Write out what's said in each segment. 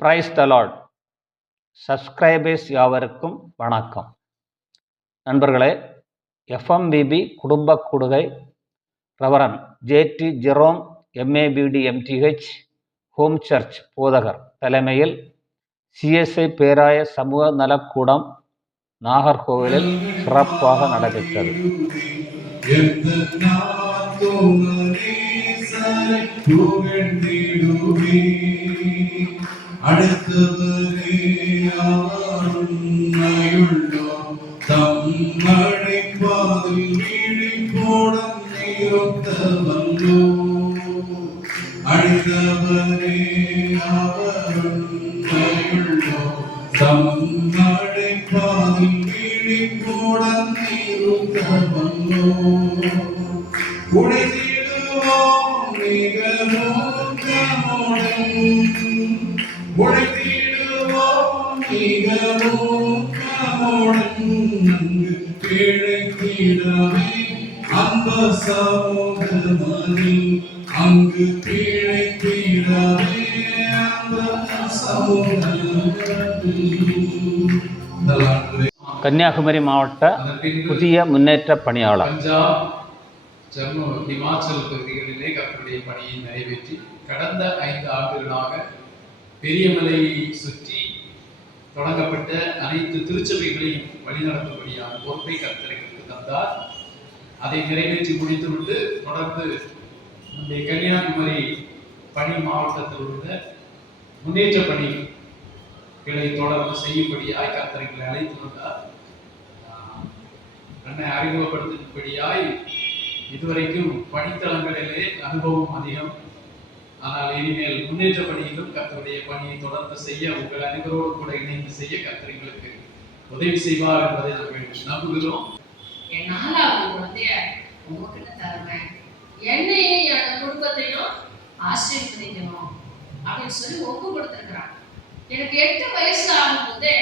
Price தலாட் subscribers யாவருக்கும் வணக்கம். நண்பர்களே எஃப்எம்பிபி குடும்ப கூடுகை reverend JD Jerome MABD MTH home church போதகர் தலைமையில் சிஎஸ்ஐ பேராய சமூக நலக்கூடம் நாகர்கோவிலில் சிறப்பாக நடைபெற்றது. புகழ்ந்திடுவே. அடுத்தவரே ஆளுமையுள்ளோர் தம்மழை பாதில் விழிப்போடம் நிறுத்தவல்லோ. அடுத்தவரே ஆளுமையுள்ளோர் தம்மழை பிழைத்திடவே அந்த சமூகமதில் அங்கு பிழைத்திடவே கன்னியாகுமரி மாவட்ட புதிய முன்னேற்ற பணியாளர். பஞ்சாப் ஜம்மு ஹிமாச்சல் பகுதிகளிலே கர்த்தருடைய பணியை நிறைவேற்றி கடந்த ஐந்து ஆண்டுகளாக பெரியமலையை சுற்றி தொடங்கப்பட்ட அனைத்து திருச்சபைகளையும் வழிநடத்தும்படியான பொறுப்பை கர்த்தருக்கு தந்தார். அதை நிறைவேற்றி முடித்துவிட்டு தொடர்ந்து நம்முடைய கன்னியாகுமரி பணி மாவட்டத்தில் உள்ள முன்னேற்ற பணிகளை தொடர்ந்து செய்யும்படியாய் கர்த்தர்களை அழைத்து வந்தார். ஆஹ் தன்னை அறிமுகப்படுத்தும்படியாய் இதுவரைக்கும் பணித்தளங்களிலே அனுபவம் அதிகம். ஆனால் இனிமேல் முன்னேற்ற பணியிலும் கர்த்தருடைய பணியை தொடர்ந்து செய்ய உங்கள் அனைவரோடு கூட இணைந்து செய்ய எங்களுக்கு உதவி செய்வார் என்பதை நாங்கள் நம்புகிறோம். என் நாலாவது குழந்தைய உங்ககிட்ட தருவேன். என்னையும் என் குடும்பத்தையும் ஆசீர்வதிக்கணும் அப்படின்னு சொல்லி ஒப்பு கொடுத்துருக்குறாங்க எனக்கு எட்டு வயசு ஆகும்போதே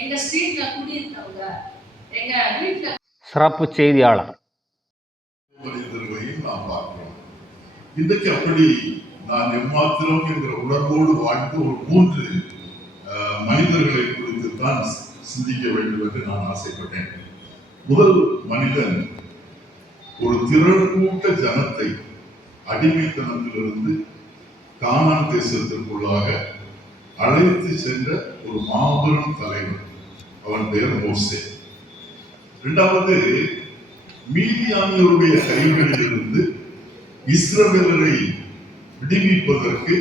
எங்க ஸ்ட்ரீட்ல குடியிருந்தவங்க எங்க வீட்டுல சிறப்பு செய்தியாளர். மனிதர்களையும் நாம் பார்க்கிறோம். இன்றைக்கு அப்படி நான் எம்மாத்திரம் என்கிற உணர்வோடு வாழ்ந்த ஒரு மூன்று மனிதர்களை குறித்து தான் சிந்திக்க வேண்டும் என்று நான் ஆசைப்பட்டேன். முதல் மனிதன் ஒரு திரள் கூட்ட ஜனத்தை அடிமைத்தனத்திலிருந்து காணான் தேசத்திற்குள்ளாக அழைத்து சென்ற ஒரு மாபெரும் தலைவர் அவன் பெயர் மோசே. இரண்டாவது மீதியானியருடைய கைகளிலிருந்து இஸ்ரவேலரை விடுவிப்பதற்கு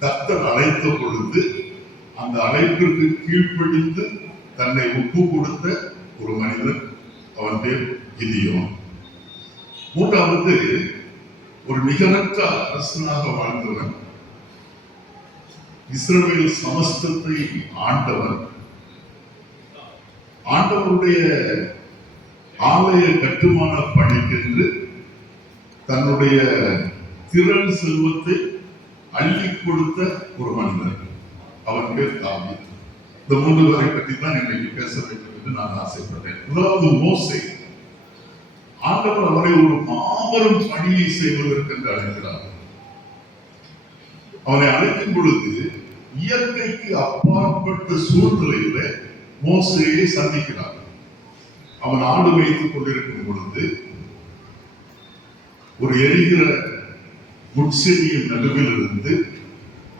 கர்த்தர் அழைத்த பொழுது அந்த அழைப்பிற்கு கீழ்ப்படிந்து தன்னை ஒப்பு கொடுத்த ஒரு மனிதன் அவன் பேர் கிதியோன். மூன்றாவது ஒரு நிகரற்ற அரசனாக வாழ்ந்தவன் இஸ்ரவேல் சமஸ்தத்தை ஆண்டவன். ஆண்டவருடைய ஆலய கட்டுமான பணிக்கென்று தன்னுடைய திரள் செல்வத்தை அள்ளி கொடுத்த ஒரு மனிதர் அவன் பேர் தாவி இந்த மூன்று வரை பற்றி தான் இன்னைக்கு பேச வேண்டும் என்று நான் ஆசைப்பட்டேன். முதலாவது மோசை. ஆண்டவர் அவரை ஒரு மாபெரும் பணியை செய்வதற்கென்று அழைக்கிறார். அவனை அழைக்கும் பொழுது இயற்கைக்கு அப்பாற்பட்ட சூழ்நிலையில மோசையை சந்திக்கிறார். அவன் ஆடு வைத்துக் கொண்டிருக்கும் பொழுது ஒரு எரிகிற முட்செடியின் நடுவில் இருந்து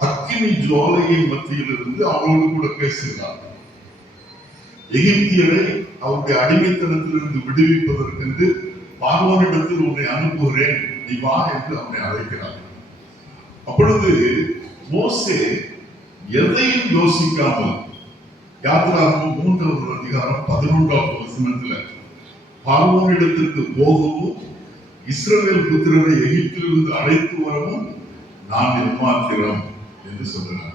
அக்கினி ஜோலையின் மத்தியில் இருந்து அவனோடு கூட பேசுகிறார். எகிப்தியரை அவருடைய அடிமைத்தனத்திலிருந்து விடுவிப்பதற்கென்று பார்வோனிடத்தில் உன்னை அனுப்புகிறேன் நீ வா என்று அவனை அழைக்கிறார். அப்பொழுது மோசே எதையும் யோசிக்காமல் யாத்திராகவும் மூன்றாவது அதிகாரம் பதினொன்றாவது வசனத்துல பார்வோனிடத்திற்கு போகவும் இஸ்ரவேல் புத்திரரை வீட்டிலிருந்து அழைத்து வரவும் நான் எம்மாத்திரம் என்று சொல்கிறார்.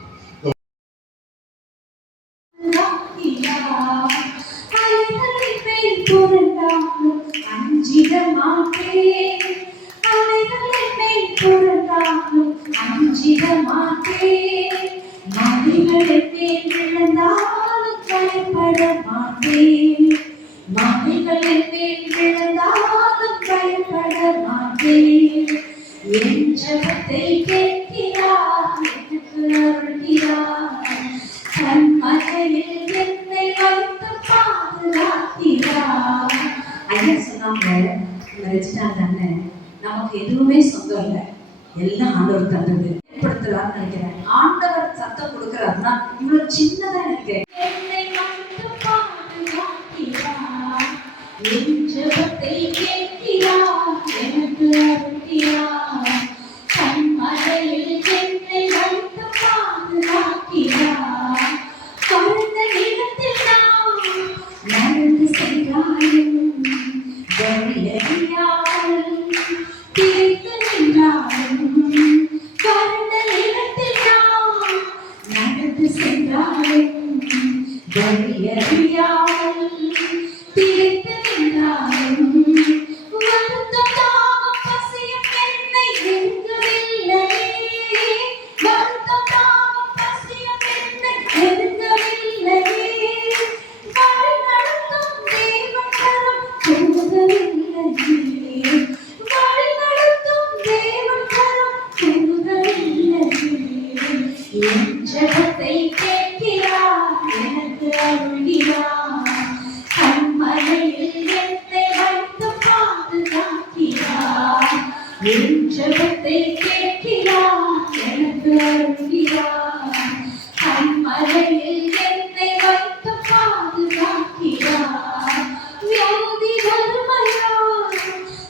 எல்லாம் ஆண்டவர் தந்தது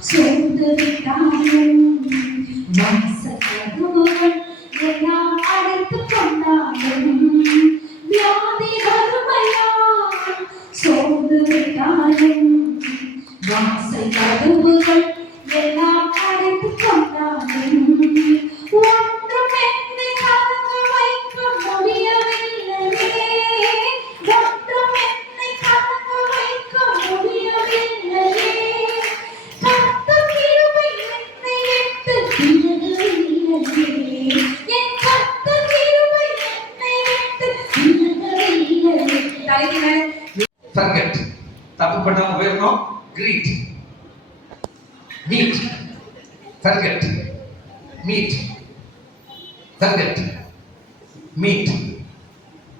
சோர்ந்து விட்டாலும் greed, meat, forget, meat, forget, meat,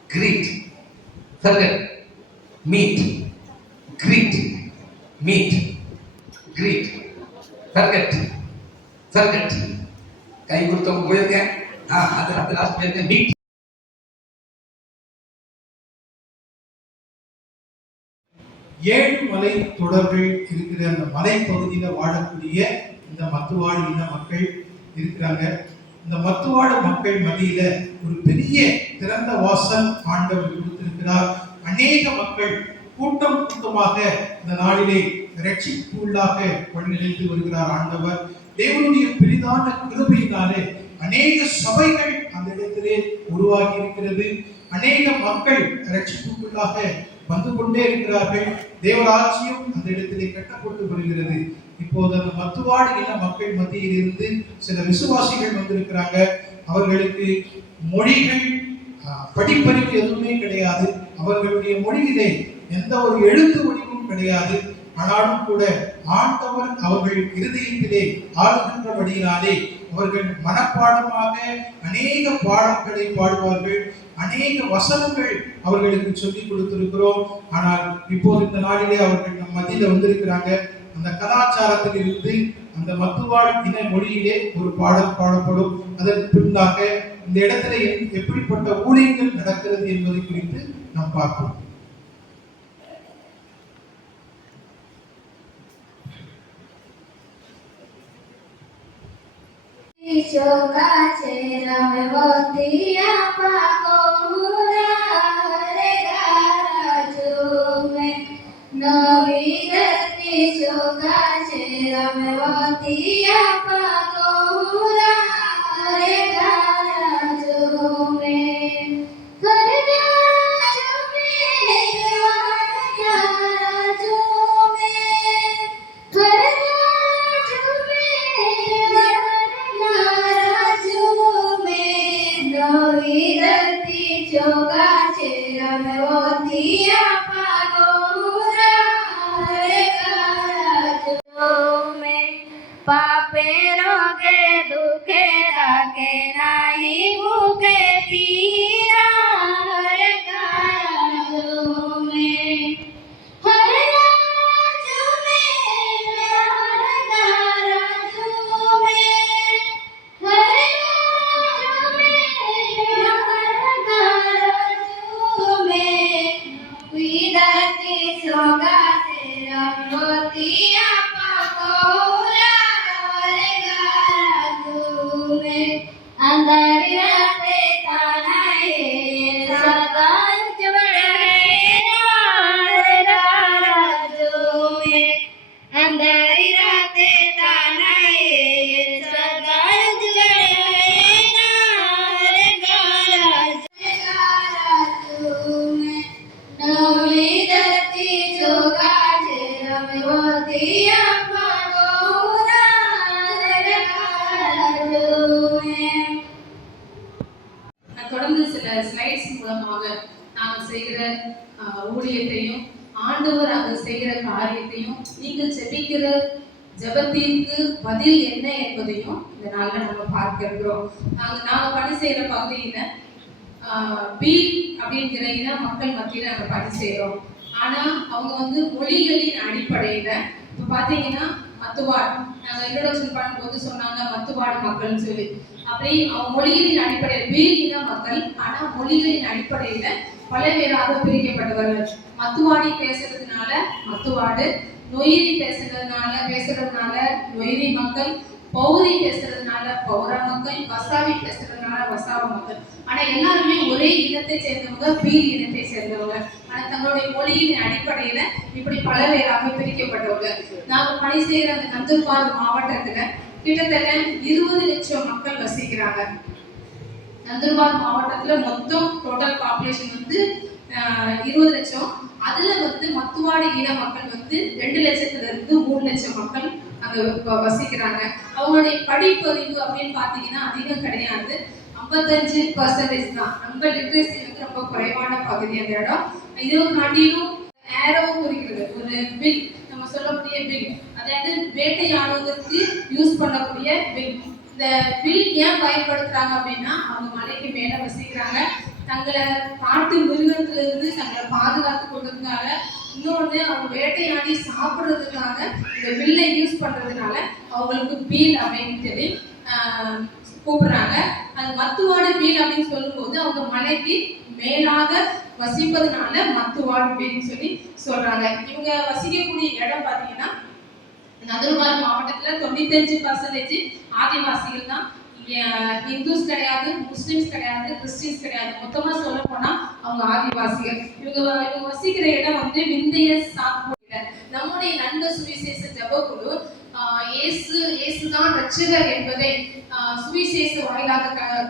greed, forget, meat, greed, meat, greed, forget, forget. कई गुरु तो बोल गए हाँ लास्ट में मीट ஏழு மலை தொடர்கள் இருக்கிற அந்த மலை வாழக்கூடிய இந்த மத்துவாடு இன மக்கள் இருக்கிறாங்க. இந்த மத்துவாடு மக்கள் மத்தியில ஒரு பெரிய திறந்த வாசல் ஆண்டவர் கொடுத்திருக்கிறார். அநேக மக்கள் கூட்டம் கூட்டமாக இந்த நாளிலே ரட்சிப்புள்ளாக வழிநடத்தி வருகிறார் ஆண்டவர். தேவனுடைய பெரிதான கிருபையினாலே அநேக சபைகள் அந்த இடத்திலே உருவாகி இருக்கிறது அநேக மக்கள் ரட்சிப்புக்குள்ளாக வந்து கொண்டே இருக்கிறார்கள். தேவராட்சியும் அந்த இடத்திலே கட்டப்பட்டு வருகிறது. இப்போது அந்த மத்துவாடு இன மக்கள் மத்தியில் இருந்து சில விசுவாசிகள் வந்திருக்கிறாங்க. அவர்களுக்கு மொழிகள் படிப்பறிவு எதுவுமே கிடையாது. அவர்களுடைய மொழியிலே எந்த ஒரு எழுத்து வடிவும் கிடையாது. ஆனாலும் கூட ஆண்டவர் அவர்கள் இருதயத்திலே ஆளுகின்றபடியினாலே அவர்கள் மனப்பாடமாக அநேக பாடல்களை பாடுவார்கள். அநேக வசனங்கள் அவர்களுக்கு சொல்லிக் கொடுத்திருக்கிறோம். ஆனால் இப்போது இந்த நாளிலே அவர்கள் நம் மத்தியில வந்திருக்கிறாங்க. அந்த கலாச்சாரத்தில் இருந்து அந்த மத்துவாழ் இன மொழியிலே ஒரு பாடல் பாடப்படும். அதற்கு பின்னாக இந்த இடத்துல எப்படிப்பட்ட ஊழியங்கள் நடக்கிறது என்பதை குறித்து நாம் பார்ப்போம். চোখ আছে রমবতিয়া পাকো মুরারে গারা চুমে নবী ধরতি চোখ আছে রমবতিয়া পাকো মুরারে গারা চুমে ஊழியத்தையும் ஆண்டவர் அங்கு செய்கிற காரியத்தையும் நீங்கள் செபிக்கிற ஜெபத்திற்கு பதில் என்ன என்பதையும் இந்த நாளில் நம்ம பார்க்க இருக்கிறோம். நாங்கள் நாங்கள் பணி செய்கிற பகுதியில் பி அப்படிங்கிற இன மக்கள் மத்தியில் நாங்கள் பணி செய்கிறோம் ஆனால் அவங்க வந்து மொழிகளின் அடிப்படையில் இப்போ பார்த்தீங்கன்னா மத்துவாட் நாங்கள் இன்ட்ரடக்ஷன் பண்ணும்போது சொன்னாங்க மத்துவாடு மக்கள்னு சொல்லி. அப்படி அவங்க மொழிகளின் அடிப்படையில் பி இன மக்கள் ஆனால் மொழிகளின் அடிப்படையில் பல பேராக பிரிக்கப்பட்டவர்கள். மத்துவாடி பேசுறதுனால மத்துவாடு நொயிரி பேசுறதுனால பேசுறதுனால நொயிரி மக்கள் பௌரி பேசுறதுனால பௌர மக்கள் வசாவி பேசுறதுனால வசாவ மக்கள். ஆனா எல்லாருமே ஒரே இனத்தை சேர்ந்தவங்க பீல் இனத்தை சேர்ந்தவங்க. ஆனா தங்களுடைய மொழியின் அடிப்படையில இப்படி பல பேராக பிரிக்கப்பட்டவங்க. நாங்க பணி செய்யற அந்த நந்தூர்பால் மாவட்டத்துல கிட்டத்தட்ட இருபது லட்சம் மக்கள் வசிக்கிறாங்க. நந்தூர்பால் மாவட்டத்தில் மொத்தம் டோட்டல் பாப்புலேஷன் வந்து இருபது லட்சம். அதுல வந்து மத்துவாடு ஈழ மக்கள் வந்து ரெண்டு லட்சத்துல இருந்து மூணு லட்சம் மக்கள் அங்க வசிக்கிறாங்க. அவங்களுடைய படிப்பறிவு அப்படின்னு பாத்தீங்கன்னா அதிகம் கிடையாது. ஐம்பத்தஞ்சு பர்சன்டேஜ் தான். ரொம்ப லிட்ரேசி வந்து ரொம்ப குறைவான பகுதி அந்த இடம். இது காட்டிலும் ஏரோ குறிக்கிறது. ஒரு பில் நம்ம சொல்லக்கூடிய பில் அதாவது வேட்டையாடுவதற்கு யூஸ் பண்ணக்கூடிய பில் இந்த வில் ஏன் பயன்படுத்துறாங்க அப்படின்னா அவங்க மலைக்கு மேல வசிக்கிறாங்க. தங்களை காட்டு மிருகத்துல இருந்து தங்களை பாதுகாத்து கொண்டதுனால இன்னொன்று அவங்க வேட்டையாடி சாப்பிட்றதுக்காக இந்த வில்லை யூஸ் பண்றதுனால அவங்களுக்கு பீல் அப்படின்னு சொல்லி கூப்பிடுறாங்க. அது மத்துவாடு பீல் அப்படின்னு சொல்லும்போது அவங்க மலைக்கு மேலாக வசிப்பதனால மத்துவாடு அப்படின்னு சொல்லி சொல்றாங்க. இவங்க வசிக்கக்கூடிய இடம் பார்த்தீங்கன்னா நந்தூர்பார் மாவட்டத்துல தொண்ணூத்தஞ்சு பர்சன்டேஜ் ஆதிவாசிகள் தான். இந்துஸ் கிடையாது முஸ்லிம்ஸ் கிடையாது கிறிஸ்டின்ஸ் கிடையாது. மொத்தமா சொல்ல போனா அவங்க ஆதிவாசிகள். இவங்க இவங்க வசிக்கிற இடம் வந்து விந்தைய சாப்பிட நம்முடைய நண்பர் சுவிசேஷ ஜபகுழு இயேசு இயேசு தான் ரட்சகர் என்பதை சுவிசேஷ வாயிலாக க-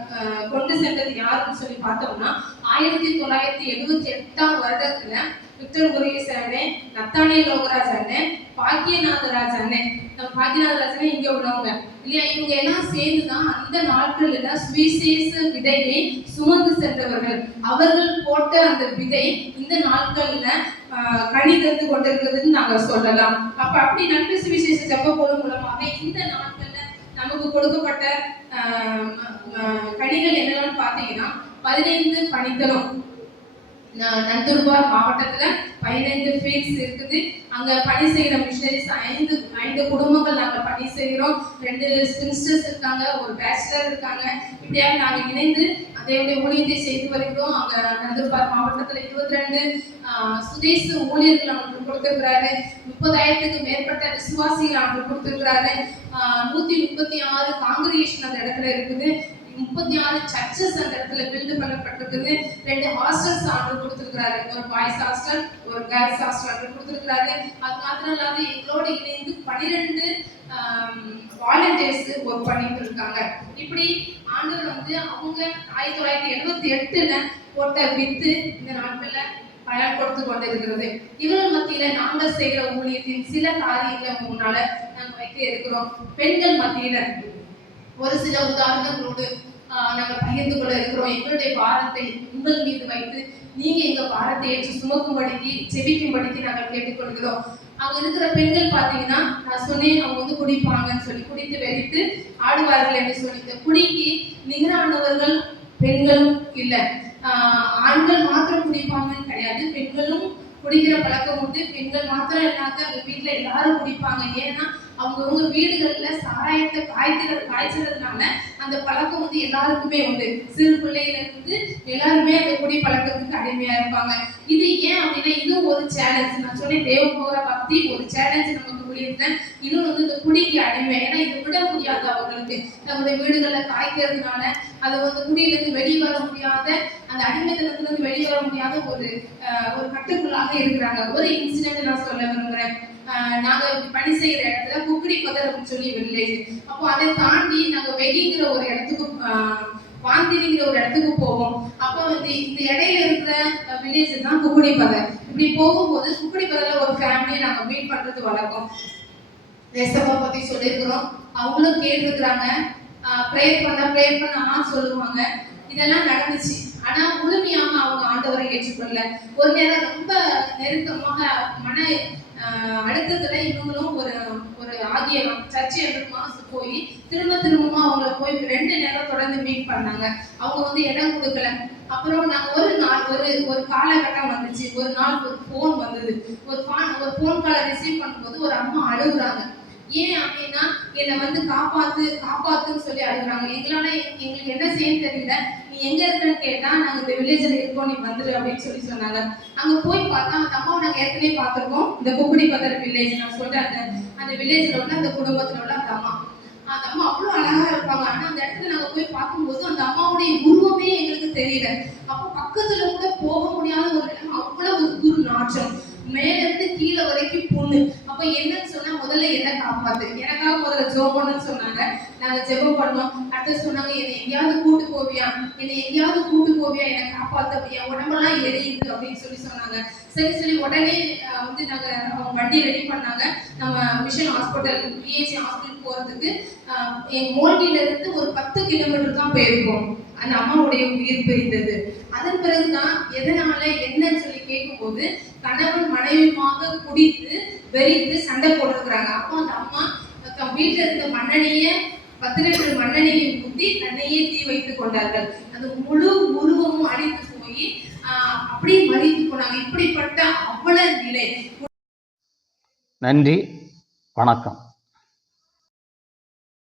கொண்டு சென்றது யாருன்னு சொல்லி பார்த்தோம்னா ஆயிரத்தி தொள்ளாயிரத்தி எழுபத்தி எட்டாம் வருடத்துல விக்டர் முருகேச அண்ணன் நத்தானியல் லோகராஜ் அண்ணன் பாக்கியநாதராஜ் அண்ணன் நம்ம பாக்கியநாதராஜ் அண்ணன் இங்க உள்ளவங்க. இல்லையா? இவங்க எல்லாம் சேர்ந்து தான் அந்த நாட்கள்ல சுவிசேஷ விதையை சுமந்து சென்றவர்கள். அவர்கள் போட்ட அந்த விதை இந்த நாட்கள்ல ஆஹ், கனி தந்து கொண்டிருக்கிறதுன்னு நாங்க சொல்லலாம். அப்ப அப்படி நன்றி சுவிசேஷ ஜெப குழு மூலமாக இந்த நாட்கள்ல நமக்கு கொடுக்கப்பட்ட ஆஹ், கனிகள் என்னென்னு பார்த்தீங்கன்னா பதினைந்து பணித்தலும் நந்தூர்பார் மாவட்டத்துல பதினைந்து ஃபீல்ட்ஸ் இருக்குது. அங்க பணி செய்யற மிஷினரிஸ் ஐந்து ஐந்து குடும்பங்கள் நாங்க பணி செய்கிறோம் ரெண்டு ஸ்பின்ஸ்டர்ஸ் இருக்காங்க ஒரு பேச்சுலர் இருக்காங்க. இப்படியாக நாங்க இணைந்து அதேடைய ஊழியத்தை செய்து வருகிறோம். அங்க நந்தூர்பார் மாவட்டத்துல இருபத்தி ரெண்டு சுதேச ஊழியர்கள் அவங்களுக்கு கொடுத்திருக்கிறாரு. முப்பதாயிரத்துக்கு மேற்பட்ட விசுவாசிகள் அவங்களுக்கு கொடுத்திருக்கிறாரு. நூத்தி முப்பத்தி ஆறு காங்கிரிகேஷன் அந்த இடத்துல இருக்குது. முப்பத்தி ஆறு சர்ச்சஸ் அந்த இடத்துல பில்டு பண்ணப்பட்டிருக்குது ரெண்டு ஹாஸ்டல்ஸ் ஆண்டு கொடுத்துருக்காரு ஒரு பாய்ஸ் ஹாஸ்டல் ஒரு கேர்ள்ஸ் ஹாஸ்டல் ஆர்டர் கொடுத்துருக்காரு அது மாத்திரம் இல்லாத எங்களோட இணைந்து பனிரெண்டு வாலண்டியர்ஸ் ஒர்க் பண்ணிட்டு இருக்காங்க. இப்படி ஆண்டவர் வந்து அவங்க ஆயிரத்தி தொள்ளாயிரத்தி எழுபத்தி எட்டுல போட்ட வித்து இந்த நாட்கள்ல பலன் கொடுத்து கொண்டிருக்கிறது. இவர்கள் மத்தியில நாங்கள் செய்கிற ஊழியத்தின் சில காரியங்களை முன்னால நாங்கள் வைக்க இருக்கிறோம். பெண்கள் மத்தியில ஒரு சில உதாரணங்களோடு நாங்கள் பகிர்ந்து கொள்ள இருக்கிறோம். எங்களுடைய பாரத்தை உங்கள் மீது வைத்து நீங்க எங்க பாரத்தை ஏற்று சுமக்கும்படிக்கு செபிக்கும்படிக்கு நாங்கள் கேட்டுக்கொள்கிறோம். அங்க இருக்கிற பெண்கள் பாத்தீங்கன்னா நான் சொன்னேன் அவங்க வந்து குடிப்பாங்கன்னு சொல்லி குடித்து வெறித்து ஆடுவார்கள் என்று சொல்லி குடிக்கு நிகரானவர்கள் பெண்களும் இல்லை. ஆஹ், ஆண்கள் மாத்திரம் குடிப்பாங்கன்னு கிடையாது. பெண்களும் குடிக்கிற பழக்கம் உண்டு. பெண்கள் மாத்திரம் இல்லாத வீட்டுல எல்லாரும் குடிப்பாங்க. ஏன்னா அவங்கவுங்க வீடுகள்ல சாராயத்தை காய்ச்சல காய்ச்சறதுனால அந்த பழக்கம் வந்து எல்லாருக்குமே உண்டு. சிறு பிள்ளையில இருந்து எல்லாருமே அந்த குடி பழக்கத்துக்கு அடிமையா இருப்பாங்க. இது ஏன் அப்படின்னா இதுவும் ஒரு சேலஞ்ச் நான் சொன்னேன் தேவ போகிற பக்தி ஒரு சேலஞ்ச் நமக்கு முடியிருந்தேன் இன்னொன்று வந்து இந்த குடிக்கு அடிமை. ஏன்னா இதை விட முடியாது அவங்களுக்கு. நம்மளுடைய வீடுகளில் காய்க்கிறதுனால அதை வந்து குடியிலிருந்து வெளியே வர முடியாத அந்த அடிமைத்தனத்திலிருந்து வெளியே வர முடியாத ஒரு ஒரு கட்டுக்குள்ளாக இருக்கிறாங்க. ஒரு இன்சிடென்ட் நான் சொல்ல விரும்புகிறேன் ஆஹ், நாங்க பணி செய்யற இடத்துல குக்குடி பதர் சொல்லி வில்லேஜ் அப்போ அதை தாண்டி நாங்க வெடிங்கிற ஒரு இடத்துக்கு வாந்திரிங்கிற ஒரு இடத்துக்கு போவோம். அப்போ வந்து இந்த இடையில இருக்கிற வில்லேஜ் தான் குக்குடி பதர். இப்படி போகும்போது குக்குடி பதர்ல ஒரு ஃபேமிலியை நாங்க மீட் பண்றது வழக்கம். தேசப்பா பத்தி சொல்லியிருக்கிறோம். அவங்களும் கேட்டிருக்கிறாங்க. ப்ரேயர் பண்ண ப்ரேயர் பண்ண ஆ சொல்லுவாங்க. இதெல்லாம் நடந்துச்சு. ஆனா முழுமையாக அவங்க ஆண்டவரை ஏற்றுக்கொள்ள ஒரு நேரம் ரொம்ப நெருக்கமாக மன அழுத்தத்துல இவங்களும் ஒரு ஒரு ஆகிய சர்ச்சை என்று போய் திரும்ப திரும்பமா அவங்கள போய் ரெண்டு நேரம் தொடர்ந்து மீட் பண்ணாங்க. அவங்க வந்து இடம் கொடுக்கல. அப்புறம் நாங்க ஒரு நாள் ஒரு ஒரு காலகட்டம் வந்துச்சு. ஒரு நாள் ஒரு ஃபோன் வந்தது. ஒரு ஒரு ஃபோன் காலை ரிசீவ் பண்ணும்போது ஒரு அம்மா அழுகுறாங்க. ஏன் அப்படின்னா என்னை வந்து காப்பாத்து காப்பாத்துன்னு சொல்லி அழுகுறாங்க. எங்களால எங்களுக்கு என்ன செய்யன்னு தெரியல. நீ எங்க இருக்கன்னு கேட்டா நாங்க இந்த வில்லேஜ்ல இருக்கோம் நீ வந்துரு அப்படின்னு சொல்லி சொன்னாங்க. அங்க போய் பார்த்தா அந்த அம்மாவை நாங்க ஏற்கனவே பார்த்திருக்கோம். இந்த குப்படி பத்தர வில்லேஜ் நான் சொல்றேன் அந்த அந்த வில்லேஜ்ல உள்ள அந்த குடும்பத்துல உள்ள அந்த அம்மா. அந்த அம்மா அவ்வளவு அழகா இருப்பாங்க. ஆனா அந்த இடத்துல நாங்க போய் பார்க்கும்போது அந்த அம்மாவுடைய உருவமே எங்களுக்கு தெரியல. அப்போ பக்கத்துல கூட போக முடியாத ஒரு இடம். அவ்வளவு ஒரு குரு நாற்றம் மேல இருந்து கீழே வரைக்கும் புண்ணு. அப்ப என்னன்னு சொன்னா முதல்ல என்ன காப்பாத்து. எனக்காக முதல்ல ஜெபம் பண்ணுன்னு சொன்னாங்க. நாங்க ஜெபம் பண்ணோம். அடுத்து சொன்னாங்க என்னை எங்கேயாவது கூட்டு போவியா? என்னை எங்கேயாவது கூட்டு போவியா? என்னை காப்பாத்து அப்படியா? உடம்பெல்லாம் எரியுது அப்படின்னு சொல்லி சொன்னாங்க. சரி சொல்லி உடனே வந்து நாங்க அவங்க வண்டி ரெடி பண்ணாங்க. நம்ம மிஷன் ஹாஸ்பிட்டல் பிஹெச்சி ஹாஸ்பிட்டல் போறதுக்கு என் மோல்டில இருந்து ஒரு பத்து கிலோமீட்டர் தான் போயிருக்கோம். அந்த அம்மாவுடைய உயிர் பிரிந்தது. அதன் பிறகுதான் எதனால என்னன்னு சொல்லி கேட்கும்போது கணவன் மனைவிமாக குடித்து வெறித்து சண்டை போட்டுருக்குறாங்க. அப்போ அந்த அம்மா தம் வீட்டுல இருந்த மன்னனையே பத்து லிட்டர் மண்ணெண்ணையை ஊற்றி தன்னையே தீ வைத்துக் கொண்டார்கள். அந்த முழு உருவமும் அழித்து போய் ஆஹ், அப்படியே மறித்து போனாங்க. இப்படிப்பட்ட அவ்வளவு நிலை. நன்றி. வணக்கம்.